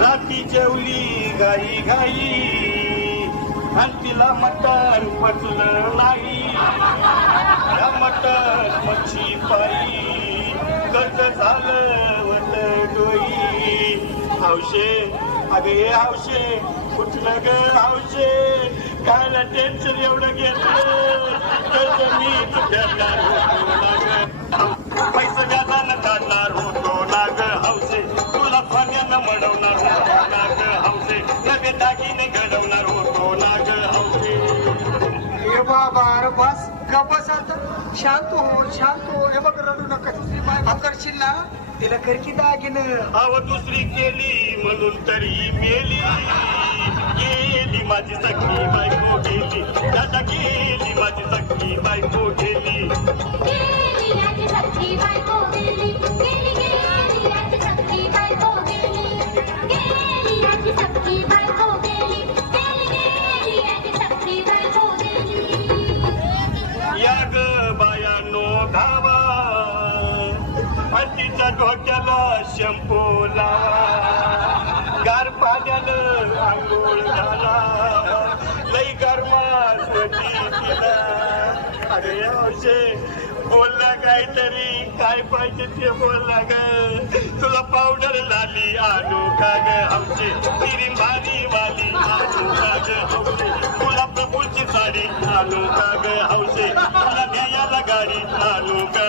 राती जेवली गाई गाई आणि तिला मटण पचलं नाही. या मटण मच्छी पायी कर्ज झालं वत डोई. हौशे अगं हे हौशे कुठलं ग हौशे कायला टेन्शन एवढं घेतलं कर्ज मी फेडणार होतो ना ग. पैसा व्याजानं काढणार होतो ना ग हौशे. तुला पाण्यानं मडवणार होतो ना ग हौशे. नवे दागिने घडवणार होतो ना ग हौशे. हे बाबा अरे बस गप्पस आता शांत हो हे बघ रडू नका. करशील ना तिला करकी दागिन अव दुसरी केली म्हणून तरी मेली. गेली माझी सखी बायको गेली. दादा गेली माझी सखी बायको गेली. या ग बायानो धावा तिच्या डोक्याला शंपू लावा. गार पाण्यानं आंघोळ झाला लई गरमास होती तिला. अरे हौशे बोलला काहीतरी काय पाहिजे ते बोलला ग. तुला पावडर लाली आणू का ग हौशे. तिरी भारी वाली आणू का ग हौशे. तुला प्रभूची साडी आणू का ग हौशे. तुला न्यायाला गाडी आणू का